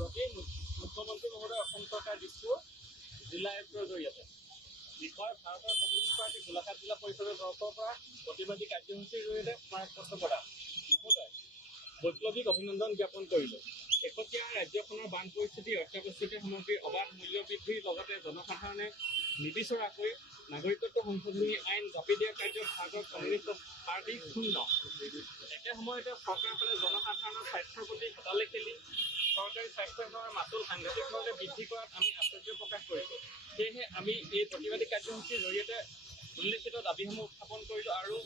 প্ৰতি মুখ্যমন্ত্ৰী মহোদয় অসম চৰকাৰ দিছপুৰ জিলা আয়ুক্তৰ জৰিয়তে বিষয় ভাৰতৰ কমিউনিষ্ট পাৰ্টি গোলাঘাট জিলা পৰিষদৰ তৰফৰ পৰা প্ৰতিবাদী কাৰ্যসূচীৰ জৰিয়তে স্মাৰকপত্ৰ প্ৰদান মহোদয় বৈপ্লৱিক অভিনন্দন জ্ঞাপন কৰিলোঁ। শেহতীয়া ৰাজ্যখনৰ বান পৰিস্থিতি অত্যাৱশ্যকীয় সামগ্ৰীৰ অবাধ মূল্য বৃদ্ধিৰ লগতে জনসাধাৰণে নিবিচৰাকৈ নাগৰিকত্ব সংশোধনী আইন জাপি দিয়া কাৰ্যত ভাৰতৰ কমিউনিষ্ট পাৰ্টি শূন্য। একে সময়তে চৰকাৰখনে জনসাধাৰণৰ স্বাৰ্থৰ প্ৰতি হেতালি খেলি চৰকাৰী স্বাস্থ্যসেৱাৰ মাচুল সাংঘাতিকভাৱে বৃদ্ধি কৰাত আমি আশ্চৰ্য প্ৰকাশ কৰিছোঁ। সেয়েহে আমি এই প্ৰতিবাদী কাৰ্যসূচীৰ জৰিয়তে উল্লেখিত দাবীসমূহ উত্থাপন কৰিলোঁ আৰু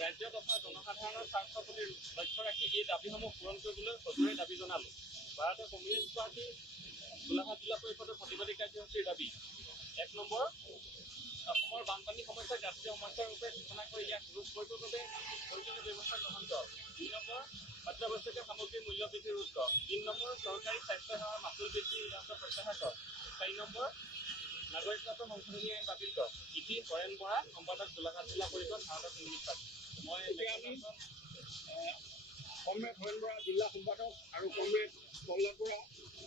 ৰাজ্য তথা জনসাধাৰণৰ স্বাৰ্থৰ প্ৰতি লক্ষ্য ৰাখি এই দাবীসমূহ পূৰণ কৰিবলৈ সজোৰে দাবী জনালোঁ। ভাৰতীয় কমিউনিষ্ট পাৰ্টি গোলাঘাট জিলা পৰিষদৰ প্ৰতিবাদী কাৰ্যসূচীৰ দাবী ১ নম্বৰ, অসমৰ বানপানী সমস্যাক ৰাষ্ট্ৰীয় সমস্যাৰ ৰূপে ঘোষণা কৰি ইয়াক ৰোধ কৰিবৰ বাবে প্ৰয়োজনীয় ব্যৱস্থা গ্ৰহণ কৰক। ২ নম্বৰ, অত্যাৱশ্যকীয় সামগ্ৰীৰ মূল্য বৃদ্ধি ৰোধ কৰক। ৩ নম্বৰ, চৰকাৰী স্বাস্থ্যসেৱাৰ মাচুল বৃদ্ধিৰ সিদ্ধান্ত প্ৰত্যাহাৰ কৰক। ৪ নম্বৰ, নাগৰিকত্ব সংশোধনী আইন বাতিল কৰক। ইতি হৰেণ বৰা, সম্পাদক গোলাঘাট জিলা পৰিষদ ভাৰতৰ কমিউনিষ্ট পাৰ্টি। মই কমৰেড হৰেণ বৰা জিলা সম্পাদক আৰু কমৰেড পল্লৱ বৰা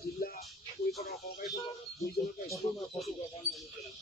জিলা পৰিষদৰ সহকাৰী সম্পাদক দুইজনকে ফটো কাৰণে অনুৰোধ